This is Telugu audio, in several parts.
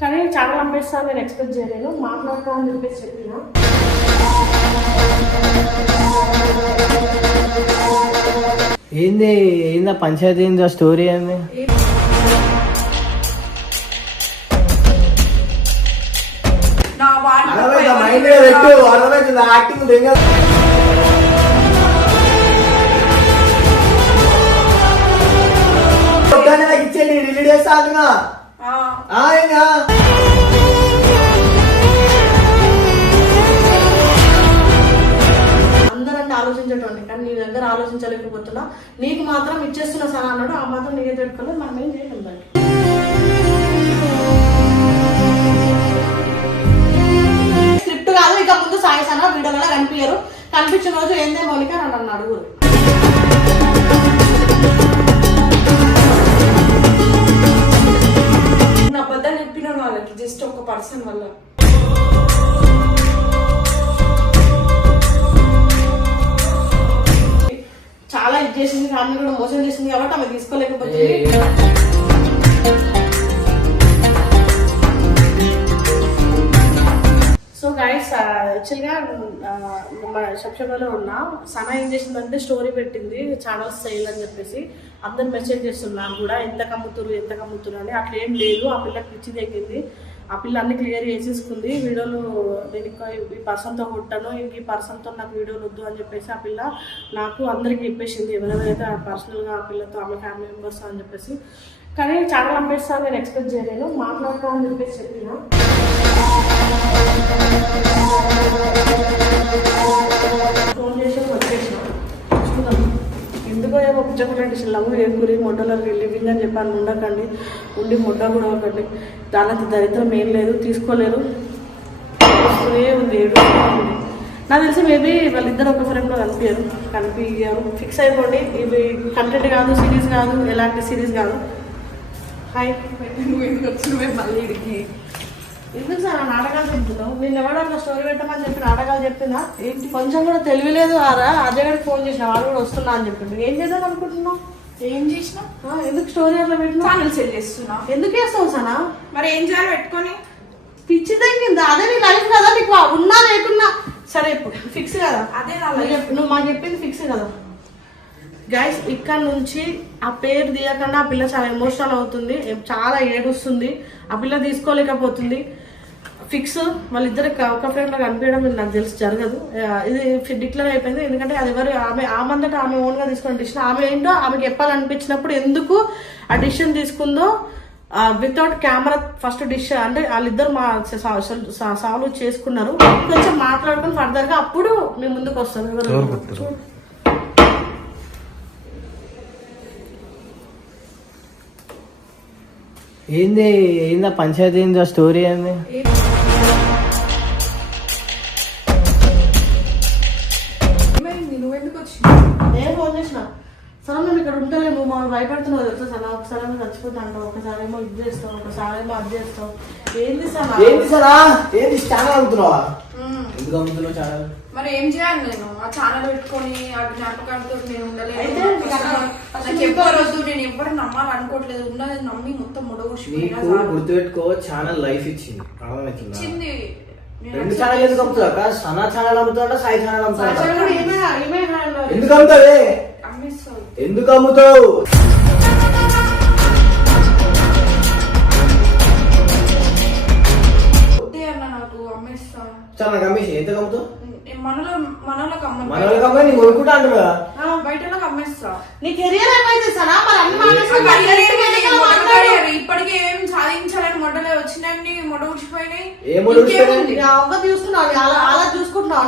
కానీ ఛానల్ అమ్మేస్తా నేను ఎక్స్పెక్ట్ చేయలేను. మాట్లాడతా అని చెప్పేసి చెప్పిన. ఏందా పంచాయతీ ఏందా స్టోరీ ఏంది? ఇచ్చేయండి రిలీజ్ చేస్తా. అందరన్నీ ఆలోచించటండి, కానీ నీ దగ్గర ఆలోచించలేకపోతున్నా. నీకు మాత్రం ఇచ్చేస్తున్నా సరే అన్నాడు. ఆ మాత్రం నీకే పెట్టుకోలేదు, మనం ఏం చేయలేం దానికి. స్క్రిప్ట్ కాదు, ఇక ముందు సాయి సనా వీడియోలో కనిపించరు. కనిపించిన రోజు ఏందే మౌనిక నన్ను అడుగురు. నా అబద్ధాలు చెప్పినాను వాళ్ళకి, జస్ట్ ఒక పర్సన్ వల్ల. చాలా ఇది చేసింది, ఫ్యామిలీ కూడా మోసం చేసింది కాబట్టి ఆమె తీసుకోలేకపోతుంది. సో గైస్, యాక్చువల్గా సబ్స్క్రైబర్లో ఉన్నా సనా ఏం చేసిందంటే స్టోరీ పెట్టింది ఛానల్స్ సేల్ అని చెప్పేసి. అందరు మెసేజ్ చేస్తున్నాను కూడా, ఎంత కమ్ముతురు అని. అట్లా ఏం లేదు, ఆ పిల్లకి పిచ్చి తగ్గింది. ఆ పిల్ల అన్ని క్లియర్ చేసేసుకుంది. వీడియోలు నేను ఈ పర్సన్తో కొట్టాను, ఈ పర్సన్తో నాకు వీడియోలు వద్దు అని చెప్పేసి ఆ పిల్ల నాకు అందరికి చెప్పేసింది, ఎవరెవరైతే పర్సనల్గా ఆ పిల్లతో ఆమె ఫ్యామిలీ మెంబర్స్ అని చెప్పేసి. కానీ ఛానల్ అమ్మేస్తా నేను ఎక్స్పెక్ట్ చేయలేను. మాట్లాడతా అని చెప్పేసి చెప్పిన. ఫోన్ చేసి వచ్చేసిన. ఎందుకో ఏమో పిచ్చకుండా లవ్ ఏకూరి మొడ్డలో లివింగ్ అని చెప్పాను. ఉండకండి, ఉండి మొడ్డ కూడా ఒకటి. దానికి దరిద్రం ఏం లేదు, తీసుకోలేరు. ఉంది ఏడు ఉంది. నాకు తెలిసి మేబీ వాళ్ళిద్దరు ఒక ఫ్రేమ్లో కనిపించారు. ఫిక్స్ అయిపోండి, ఇవి కంటెంట్ కాదు, సిరీస్ కాదు, ఎలాంటి సిరీస్ కాదు. హాయ్, నువ్వు ఎందుకు వచ్చినవే మళ్ళీ ఇడికి? ఎందుకు సార్ నాటకాలు చెప్తున్నావు? నేను ఎవడో అట్లా స్టోరీ పెట్టమని చెప్పి నాటకాలు చెప్తున్నా ఏంటి? కొంచెం కూడా తెలియలేదు. అజయ్ గారికి ఫోన్ చేసిన, వాళ్ళు కూడా వస్తున్నా అని చెప్పిండు. ఏం చేద్దాం అనుకుంటున్నావు? ఏం చేసినా? ఎందుకు స్టోరీ అట్లా పెట్టినా? ఛానల్ సెల్ చేస్తున్నా. ఎందుకు వేస్తావు సనా? మరి ఏం చేయాలి పెట్టుకొని? పిచ్చి తగ్గింది. అదే నీ లైఫ్ కదా, నీకు ఉన్నా లేకున్నా సరే ఫిక్స్ కదా. అదే నువ్వు మాకు చెప్పింది ఫిక్స్ కదా. గైస్, ఇక్కడ నుంచి ఆ పేరు తీయకుండా ఆ పిల్ల చాలా ఎమోషనల్ అవుతుంది, చాలా ఏడుస్తుంది. ఆ పిల్ల తీసుకోలేకపోతుంది. ఫిక్స్ వాళ్ళిద్దరు ఒక ఫ్రేమ్లో కనిపించడం నాకు తెలిసి జరగదు. ఇది డిక్లేర్ అయిపోయింది. ఎందుకంటే అది ఎవరు ఆమె అంతటా ఆమె ఓన్గా తీసుకున్న డిసిషన్. ఆమె ఏంటో ఆమెకి చెప్పాలనిపించినప్పుడు ఎందుకు ఆ డిసిషన్ తీసుకుందో వితౌట్ కెమెరా ఫస్ట్ డిసిషన్ అంటే వాళ్ళిద్దరు సాల్వ్ చేసుకున్నారు. కొంచెం మాట్లాడుకుని ఫర్దర్గా అప్పుడు మీ ముందుకు వస్తారు. ఏందా పంచాయతీ ఏందా స్టోరీ ఏంది? నువ్వెందుకు వచ్చినా? నేను ఫోన్ చేసిన. సరే మేము ఇక్కడ ఉంటలే, నువ్వు మాకు భయపడుతున్నావు తెలుసా సరే. ఒకసారి ఏమో చచ్చిపోతా అంటావు, ఒకసారి ఏమో ఇది చేస్తావు, ఒకసారి ఏమో అది చేస్తావు. ఏంది సరా ఏంది ఛానల్ అమ్ముతున్నావా? ఎందుకు అమ్ముతున్నావు ఛానల్? మరి ఏం చేయాలి? నేను ఆ ఛానల్ పెట్టుకొని ఆ జ్ఞాపకాలతో నేను ఉండలేదు. నాకు ఎవరొద్దు, నేను ఎవరు నమ్మాలనుకోవట్లేదు. ఉన్నది నమ్మి మొత్తం గుర్తుపెట్టుకో, ఛానల్ లైఫ్ ఇచ్చింది, అర్థమవుతుంది. రెండు ఇచ్చింది. ఛానల్ ఎందుకు అమ్ముతావు? సనా ఛానల్ అమ్ముతాడా, సాయి ఛానల్ అమ్ముతాడా? ఎందుకు అమ్ముతావే? ఎందుకు అమ్ముతావు? నాకు అమ్మేస్తా. చాలా నాకు అమ్మేసి ఎంత అమ్ముతావు? మనలోకి అమ్మాయి నేను కొనుక్కుంటా అంటున్నా. బయటలోకి అమ్మేస్తా. నీ కెరియర్ ఏమైతే సనా? ఇప్పటికే ఏం సాధించాలని మొట్టలే వచ్చినాయి, మొట్ట ఉడిచిపోయినాయి. చూసుకున్నావు, అలా చూసుకుంటున్నావు.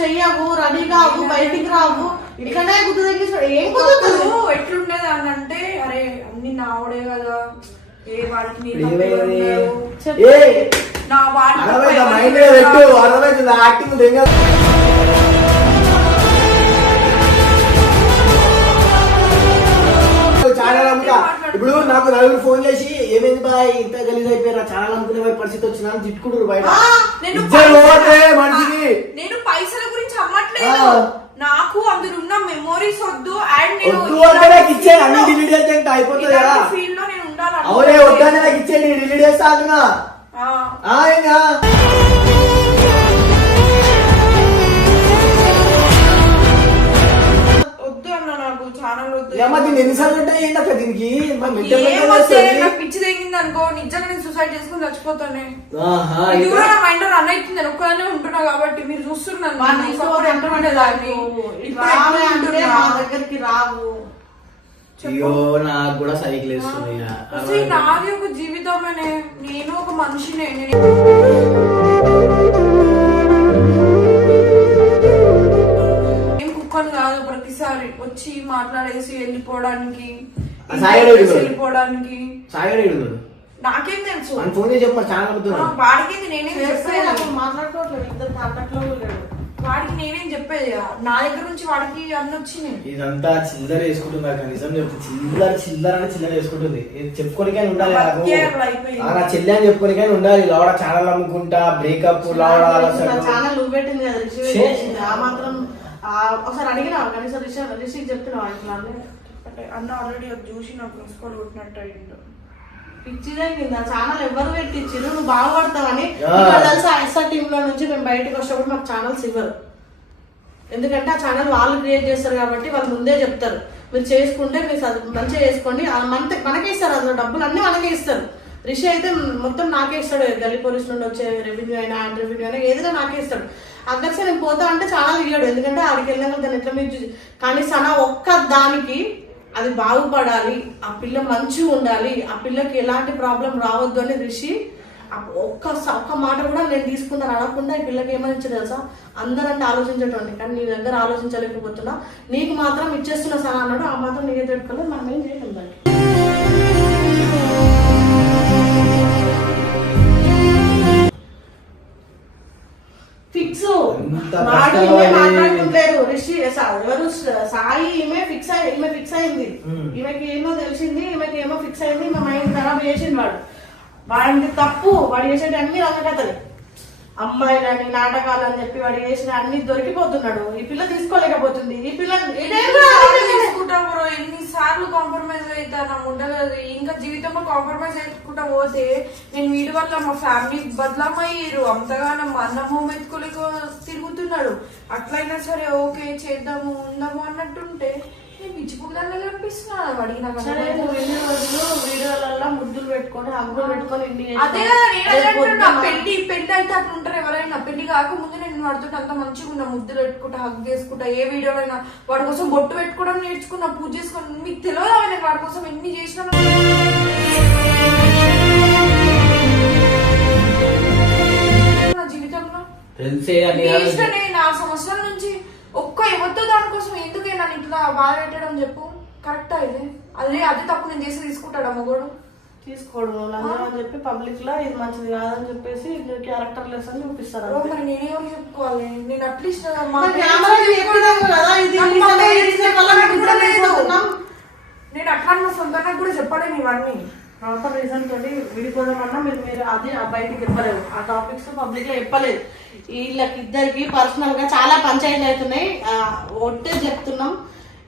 చెయ్యవు, రెడీగా అవ్వు, బయటికి రావు, ఇక్కడే గుర్తు తగ్గించు. ఏం కుదురుతుంది? ఎట్లుండేది అని అంటే, అరే అన్ని నావుడే కదా, ఏ వాడికి నా ఇప్పుడు నాకు నలుగురు ఫోన్ చేసి ఏమైంది బాయ్ ఇంత గలీజ్ అయిపోయారు, ఛానల్ అమ్ముకునే పరిస్థితి వచ్చినా తిట్టుకుంటారు బయట. నేను పైసల గురించి అమ్మట్లేదు, నాకు అందులో ఉన్న మెమోరీస్ వద్దు అండ్ నేను నాకు ఇచ్చే అన్ని డిలీట్ చేస్తే అయిపోతుంది కదా ఫీల్డ్ లో నేను ఉండాలి. అవునే వద్దని నాకు ఇచ్చే డిలీట్ చేస్తా అంటున్నా. వద్దు అన్న నాకు ఛానల్ వద్దు. దీనికి ఎన్నిసార్లు ఉంటాయి ఏంటక్క దీనికి నాకు పిచ్చి తెగింది అనుకో నిజంగా నేను సూసైడ్ చేసుకుని చచ్చిపోతానే. ఇది కూడా నా మైండ్ లో రన్ అవుతుంది. నేను ఒక్కదానే ఉంటున్నా కాబట్టి మీరు చూస్తున్నాను దగ్గరికి రావు. అయ్యో నాకు కూడా సైకిల్ వేస్తుంది. నాది ఒక జీవితమనే, నేను ఒక మనిషినే. నేను కుక్కను కాదు ప్రతిసారి వచ్చి మాట్లాడేసి వెళ్ళిపోవడానికి నాకేం తెలుసు. ఫోన్ చేసి చెప్ప చాలా వాడికి నేనేం చెప్పేది, మాట్లాడుకోవట్లేదు, ఇద్దరు కాంటాక్ట్లో లేడు. వాడికి నేనేం చెప్పేది, నా దగ్గర నుంచి వాడికి అన్ని వచ్చినాయి. ఇదంతా చిల్లర వేసుకుంటుంది నాకు నిజం చెప్తే. చిల్లర అని చిల్లర వేసుకుంటుంది. చెప్పుకోనికైనా ఉండాలి నా చెల్లి అని చెప్పుకోనికైనా ఉండాలి. లవడ ఛానల్ అమ్ముకుంటా బ్రేకప్ ఛానల్ నువ్వు పెట్టింది కదా ఆ మాత్రం ఒకసారి అడిగినా కనీసం రిషికి చెప్తున్నావు ఇట్లా అన్న ఆల్రెడీ చూసి నా ప్రిన్సిపల్ కొట్టినట్టు అయ్యిండు. పిచ్చిదే కింద ఛానల్ ఎవరు పెట్టించారు, నువ్వు బాగుపడతావని. తెలుసా ఎస్ఆర్ టీమ్ లో నుంచి మేము బయటకు వచ్చినప్పుడు మాకు ఛానల్స్ ఇవ్వరు. ఎందుకంటే ఆ ఛానల్ వాళ్ళు క్రియేట్ చేస్తారు కాబట్టి వాళ్ళు ముందే చెప్తారు మీరు చేసుకుంటే మీరు మంచిగా చేసుకోండి, మనకే ఇస్తారు. అందులో డబ్బులు అన్ని మనకే ఇస్తారు. రిషి అయితే మొత్తం నాకే ఇస్తాడు. గల్లీ పోలీస్ నుండి వచ్చే రెవెన్యూ అయినా హ్యాండ్ రెవెన్యూ అయినా ఏదైనా నాకే ఇస్తాడు. అక్కడికి నేను పోతా అంటే ఛానల్ ఇయ్యాడు. ఎందుకంటే ఆడికి వెళ్ళాక దాన్ని ఎట్లా మీరు కానీ సనా ఒక్క దానికి అది బాగుపడాలి, ఆ పిల్ల మంచిగా ఉండాలి, ఆ పిల్లకి ఎలాంటి ప్రాబ్లం రావద్దు అని రిషి ఒక్క మాట కూడా నేను తీసుకుంటాను అనకుండా ఈ పిల్లకి ఏమని తెలుసా, అందరంటే ఆలోచించటండి కానీ నీ దగ్గర ఆలోచించలేకపోతున్నా, నీకు మాత్రం ఇచ్చేస్తున్నా సనా అన్నాడు. ఆ మాత్రం నీకే పెట్టుకోలేదు, మనం ఏం చేయలేం దానికి. ఫిక్స్ మాట్లాడుకుంటారు రిషి ఎవరు సాయి ఈమె ఫిక్స్ అయింది. ఈమెకి ఏమో తెలిసింది, ఈమెకి ఏమో ఫిక్స్ అయింది. మా మైండ్ ఖరాబ్ చేసింది వాడికి తప్పు. వాడు చేసేటి అన్ని రంగకథలు, అమ్మాయిలని నాటకాలు అని చెప్పి వాడు చేసిన అన్ని దొరికిపోతున్నాడు. ఈ పిల్ల తీసుకోలేకపోతుంది. ఈ పిల్ల ఎన్నిసార్లు కాంప్రమైజ్ అవుతా ఉండలేదు. ఇంకా జీవితంలో కాంప్రమైజ్ అయ్యుకుంటా పోతే నేను వీడి వల్ల మా ఫ్యామిలీ బదలమయ్యారు. అంతగానో మా అన్నమ్మ మెతుకులకి తిరుగుతున్నాడు. అట్లయినా సరే ఓకే చేద్దాము ఉందాము అన్నట్టుంటే నేను పిచ్చిపుల్లల్లో కనిపిస్తున్నాను. అడిగిన వీడియోలలో ముద్దులు పెట్టుకొని అగ్గులు పెట్టుకొని అదే పెళ్లి అయితే అట్లా ఉంటారు ఎవరైనా. పెళ్లి కాకముందు నేను వాడితో అంత మంచిగా ఉన్నా, ముద్దులు పెట్టుకుంటా హగ్ చేసుకుంటా. ఏ వీడియోలో అయినా వాడి కోసం బొట్టు పెట్టుకోవడం నేర్చుకున్నా, పూజ చేసుకుని. మీకు తెలియదు నేను వాడి కోసం ఎన్ని చేసినా. నా జీవితంలో నా సంవత్సరాల నుంచి ఒక్క ఎవరితో దానికోసం ఎందుకే నన్ను ఇట్లా బాధ పెట్టడం చెప్పు. కరెక్టా ఇది? అదే తప్పు నేను చేసి తీసుకుంటాడా మగోడు? తీసుకోడు అని చెప్పి పబ్లిక్ లో ఇది మంచిది కాదని చెప్పేసి క్యారెక్టర్ లెస్ అని చూపిస్తారు. మరి నేనేమో చెప్పుకోవాలి? నేను అట్లీస్ట్ నేను అట్లా నా సొంతంగా కూడా చెప్పలేను ఇవన్నీ. ప్రాపర్ రీజన్ తోటి విడిపోదామన్నా మీరు అది బయటకి చెప్పలేదు. ఆ టాపిక్స్ పబ్లిక్ లో చెప్పలేదు. వీళ్ళకి ఇద్దరికి పర్సనల్ గా చాలా పంచాయతీలు అవుతున్నాయి. ఒట్టే చెప్తున్నాం,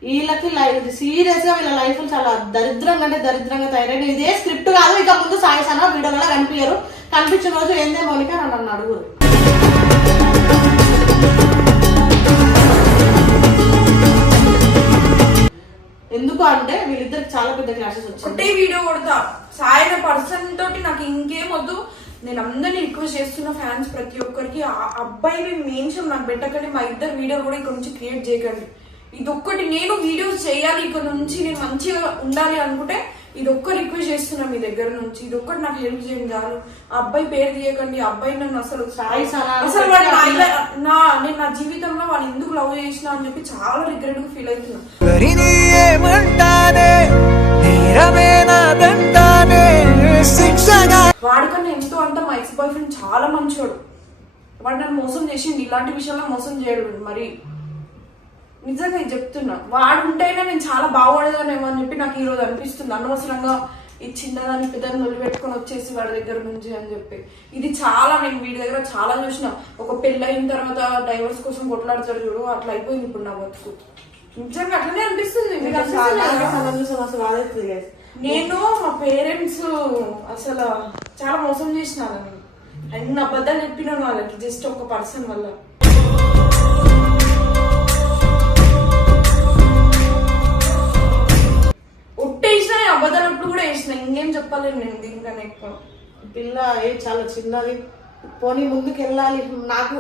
వీళ్ళకి సీరియస్ గా వీళ్ళ లైఫ్ చాలా దరిద్రంగా అంటే దరిద్రంగా తయారైన. ఇదే స్క్రిప్ట్ కాదు. ఇక ముందు సాయసన వీడియోలో కనిపించారు. కనిపించిన రోజు ఏందే మౌనిక నన్ను అడుగురు. ఎందుకు అంటే వీళ్ళిద్దరికి చాలా పెద్ద క్లాసెస్ వచ్చాయి. వీడియో కొడతా సాయన పర్సన్ తోటి నాకు ఇంకేం వద్దు. నేను అందరినీ రిక్వెస్ట్ చేస్తున్న ఫ్యాన్స్ ప్రతి ఒక్కరికి, ఆ అబ్బాయి మెన్షన్ నాకు పెట్టకండి. మా ఇద్దరు వీడియోలు కూడా ఇక్కడ నుంచి క్రియేట్ చేయకండి. ఇదొక్కటి నేను వీడియోస్ చేయాలి ఇక్కడ నుంచి, నేను మంచిగా ఉండాలి అనుకుంటే ఇదొక్క రిక్వెస్ట్ చేస్తున్నా మీ దగ్గర నుంచి. ఇదొక్కటి నాకు హెల్ప్ చేయండి చాలు. ఆ అబ్బాయి పేరు తీయకండి. ఆ అబ్బాయి నన్ను అసలు నేను నా జీవితంలో వాళ్ళు ఎందుకు లవ్ చేసిన అని చెప్పి చాలా రిగ్రెట్ గా ఫీల్ అవుతున్నా. వాడికన్నా ఎంతో అంత మా ఎక్స్ బాయ్ ఫ్రెండ్ చాలా మంచోడు. వాడు నన్ను మోసం చేసింది. ఇలాంటి విషయాల్లో మోసం చేయడు. మరి నిజంగా చెప్తున్నా, వాడు ఉంటేనే నేను చాలా బాగుపడదానేమో అని చెప్పి నాకు ఈ రోజు అనిపిస్తుంది. అనవసరంగా ఈ చిన్నదాన్ని పెద్దని నొల్లి పెట్టుకొని వచ్చేసి వాడి దగ్గర నుంచి అని చెప్పి ఇది చాలా నేను వీడి దగ్గర చాలా చూసిన. ఒక పెళ్ళి అయిన తర్వాత డైవర్స్ కోసం కొట్లాడతాడు చూడు, అట్లా అయిపోయింది ఇప్పుడు నా బతుకు. నిజంగా అట్లనే అనిపిస్తుంది. నేను మా పేరెంట్స్ అసలు చాలా మోసం చేసినాను. అన్ని అబద్ధాలు చెప్పినాను వాళ్ళకి జస్ట్ ఒక పర్సన్ వల్ల. ఉట్టేసిన అబద్ధాలు కూడా వేసిన, ఇంకేం చెప్పలేను నేను దీనికన్నా ఎక్కువ. పిల్ల చాలా చిన్నది, పోనీ ముందుకు వెళ్ళాలి. నాకు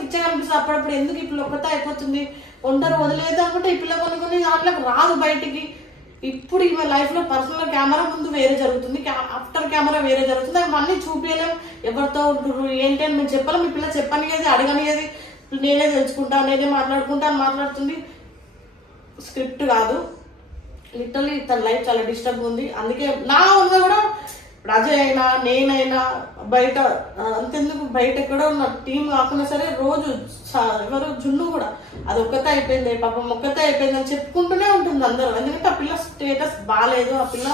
పిచ్చగా అనిపిస్తుంది అప్పుడప్పుడు, ఎందుకు ఈ పిల్ల ఒక్కతే అయిపోతుంది, ఒంటరి వదిలేదు అనుకుంటే ఈ పిల్ల కొన్ని దాంట్లోకి రాదు బయటికి. ఇప్పుడు ఈ లైఫ్ లో పర్సనల్ కెమెరా ముందు వేరే జరుగుతుంది, ఆఫ్టర్ కెమెరా వేరే జరుగుతుంది. అవి అన్ని చూపించలేం, ఎవరితో ఉంటున్నారు ఏంటి అని మేము చెప్పలేం. మీ పిల్ల చెప్పనిది అడగనిది, నేనే తెలుసుకుంటా, నేనే మాట్లాడుకుంటా అని మాట్లాడుతుంది. స్క్రిప్ట్ కాదు, లిటరలీ తన లైఫ్ చాలా డిస్టర్బ్ ఉంది. అందుకే నా ఉన్న కూడా అజయ్ అయినా నేనైనా బయట అంతెందుకు బయట ఎక్కడో ఉన్న టీం కాకుండా సరే రోజు ఎవరు జున్ను కూడా అది ఒక్కతే అయిపోయింది, పాపం ఒక్కతే అయిపోయింది అని చెప్పుకుంటూనే ఉంటుంది అందరూ. ఎందుకంటే ఆ పిల్ల స్టేటస్ బాగాలేదు, ఆ పిల్ల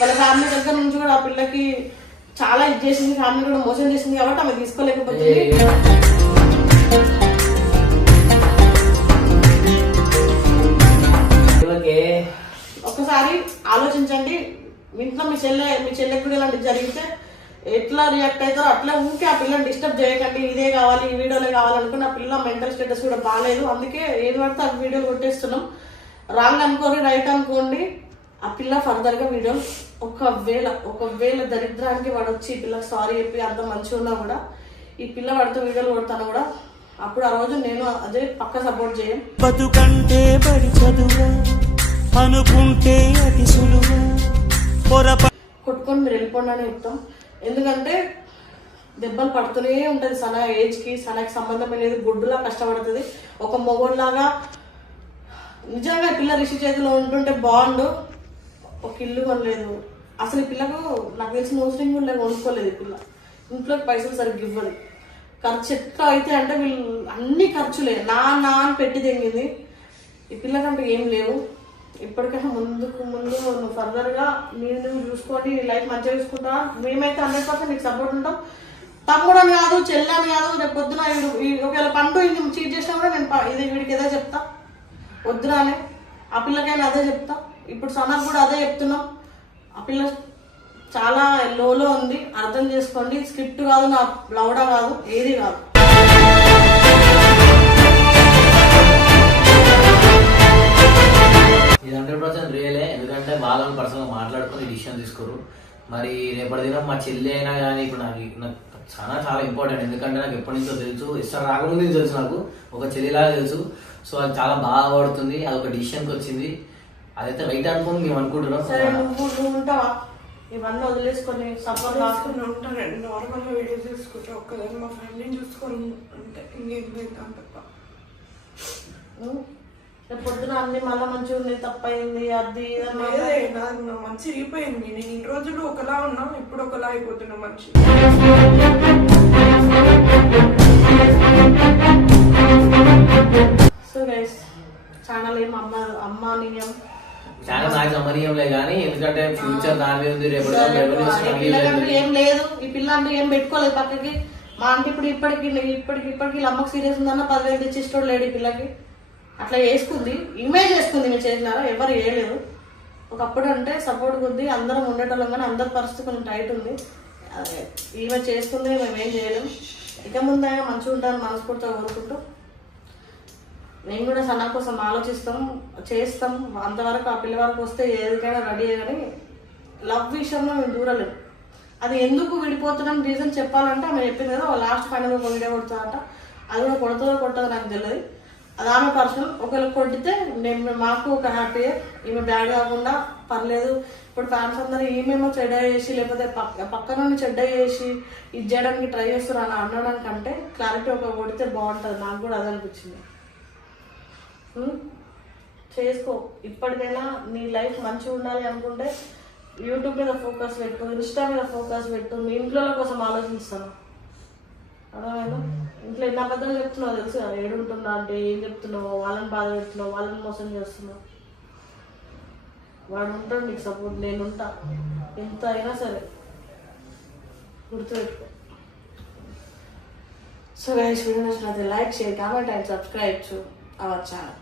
వాళ్ళ ఫ్యామిలీ దగ్గర నుంచి కూడా ఆ పిల్లకి చాలా ఇది చేసింది, ఫ్యామిలీ కూడా మోసం చేసింది కాబట్టి ఆమె తీసుకోలేకపోతుంది. ఒకసారి ఆలోచించండి, ఇంట్లో మీ చెల్లెకి కూడా ఇలాంటి జరిగితే ఎట్లా రియాక్ట్ అవుతారో అట్లా ఊరికే ఆ పిల్లని డిస్టర్బ్ చేయకండి. ఇదే కావాలి, ఈ వీడియోలే కావాలనుకుని ఆ పిల్ల మెంటల్ స్టేటస్ కూడా బాగాలేదు, అందుకే ఏది పడితే ఆ వీడియోలు కొట్టేస్తున్నాం. రాంగ్ అనుకోండి, రైట్ అనుకోండి, ఆ పిల్ల ఫర్దర్ గా వీడియో ఒకవేళ దరిద్రానికి వాడు వచ్చి ఈ పిల్లకి సారీ చెప్పి అంత మంచిగా ఉన్నా కూడా ఈ పిల్ల వాడితో వీడియోలు కొడతాను కూడా అప్పుడు ఆ రోజు నేను అదే పక్క సపోర్ట్ చేయం. బతుకంటే బడి చదువు అనుకుంటే అతి సులువు కొట్టుకొని మీరు వెళ్ళిపోండి అని చెప్తాం. ఎందుకంటే దెబ్బలు పడుతూనే ఉంటుంది. సనా ఏజ్ కి సనాకి సంబంధమే లేదు, గుడ్డులా కష్టపడుతుంది. ఒక మొగోడ్లాగా నిజంగా పిల్ల రిషి చేతిలో ఉంటుంటే బాగుండు. ఒక ఇల్లు కొనలేదు అసలు ఈ పిల్లకు, నాకు తెలిసి నోస్టింగ్ కూడా కొనుక్కోలేదు ఈ పిల్ల. ఇంట్లోకి పైసలు సరిగ్గా ఇవ్వదు. ఖర్చు ఎట్లా అయితే అంటే వీళ్ళు అన్ని ఖర్చులే నా అని పెట్టి తెంగింది. ఈ పిల్లకంటే ఏం లేవు. ఇప్పటికైనా ముందు నువ్వు ఫర్దర్ గా నువ్వు చూసుకోండి, నీ లైఫ్ మంచిగా చూసుకుంటా. మేమైతే 100% నీకు సపోర్ట్ ఉంటాం. తమ్ముడు అని కాదు, చెల్లని కాదు. రేపు పొద్దున ఒకవేళ పండు ఇది చీట్ చేసినా కూడా నేను ఇది వీడికి ఏదో చెప్తా, వద్దురానే. ఆ పిల్లకైనా అదే చెప్తా. ఇప్పుడు సనాకు కూడా అదే చెప్తున్నాం. ఆ పిల్ల చాలా లోలో ఉంది, అర్థం చేసుకోండి. స్క్రిప్ట్ కాదు, నా లౌడా కాదు, ఏది కాదు. ఇది 100% రియలే. ఎందుకంటే వాళ్ళని పర్సనల్గా మాట్లాడుకుని డిసిషన్ తీసుకోరు. మరి రేపటి దినం మా చెల్లి అయినా కానీ ఇప్పుడు నాకు చాలా ఇంపార్టెంట్. ఎందుకంటే నాకు ఎప్పటి నుంచో తెలుసు, ఇష్టం రాకముందు నుంచి తెలుసు, నాకు ఒక చెల్లిలాగా తెలుసు. సో అది చాలా బాగా పడుతుంది, అది ఒక డిసిషన్కి వచ్చింది. అదైతే రైట్ అనుకుని మేము అనుకుంటున్నాం. సరే నువ్వు ఉంటావా? ఇవన్నీ వదిలేసుకొని సపోర్ట్ చేసుకుని ఉంటాను. నార్మల్గా వీడియో చూసుకుంటా, ఒక్కదాన్ని మా ఫ్యామిలీని చూసుకొని అంటే ఇంకేం లేదు తప్ప. రేపు పొద్దున అన్ని మళ్ళీ మంచిగా ఉంది, తప్పైంది అది నా మంచి అయిపోయింది. నేను ఇన్ని రోజులు ఒకలా ఉన్నా, ఇప్పుడు ఒకలా అయిపోతున్నా మంచి. సో గైస్ ఛానల్ ఏం అమ్మానీయం ఛానల్ నాకు సంబంధంలే కానీ, ఎందుకంటే ఫ్యూచర్ దాని ఉంది. రేపు ఏం లేదు, ఈ పిల్ల అంటే ఏం పెట్టుకోలేదు పక్కకి. మా అంటే ఇప్పటికి అమ్మకి సీరియస్ ఉందన్న 10,000 తెచ్చి ఇష్టం లేడు ఈ పిల్లకి. అట్లా వేసుకుంది, ఇమేజ్ వేసుకుంది. మీరు చేసినారా? ఎవరు వేయలేదు. ఒకప్పుడు అంటే సపోర్ట్ కొద్ది అందరం ఉండేటోళ్ళం, కానీ అందరి పరిస్థితి కొంచెం టైట్ ఉంది. ఈమె చేసుకుంది, మేమేం చేయలేము. ఇక ముందైనా మంచిగా ఉంటారని మనస్ఫూర్తిగా కోరుకుంటూ నేను కూడా సన్నా కోసం చేస్తాం. అంతవరకు ఆ పిల్ల వరకు వస్తే ఏదికైనా రెడీ. కానీ లవ్ విషయంలో మేము దూరలేము. అది ఎందుకు విడిపోతున్నాం రీజన్ చెప్పాలంటే ఆమె చెప్పింది కదా, లాస్ట్ ఫైనల్ ఒక వీడియో కొడుతుందంట. అది కూడా కొడుతుందో నాకు తెలియదు, అది ఆమె పర్సనల్. ఒకవేళ కొట్టితే మాకు ఒక హ్యాపీ, ఈమె బ్యాడ్ కాకుండా పర్లేదు. ఇప్పుడు ఫ్యాన్స్ అందరూ ఈమెమో చెడ్డ చేసి లేకపోతే పక్క నుండి చెడ్డ చేసి ఇది చేయడానికి ట్రై చేస్తున్నారు అని అనడానికంటే క్లారిటీ ఒక కొడితే బాగుంటుంది. నాకు కూడా అది అనిపించింది. చేసుకో, ఇప్పటికైనా నీ లైఫ్ మంచిగా ఉండాలి అనుకుంటే యూట్యూబ్ మీద ఫోకస్ పెట్టు, ఇన్స్టా మీద ఫోకస్ పెట్టు. మీ ఇంట్లో కోసం ఆలోచిస్తాను, అర్థమైందా? ఇంట్లో ఎన్ని అబద్ధాలు చెప్తున్నావు తెలుసు కదా, ఏడుంటున్నా అంటే ఏం చెప్తున్నావు, వాళ్ళని బాధ పెడుతున్నావు, వాళ్ళని మోసం చేస్తున్నావు. వాడు ఉంటాడు నీకు సపోర్ట్, నేను ఉంటా, ఎంత అయినా సరే గుర్తుపెట్టుకో. సో గైస్, వీడియో నచ్చినట్లయితే like, share, comment and subscribe to our channel.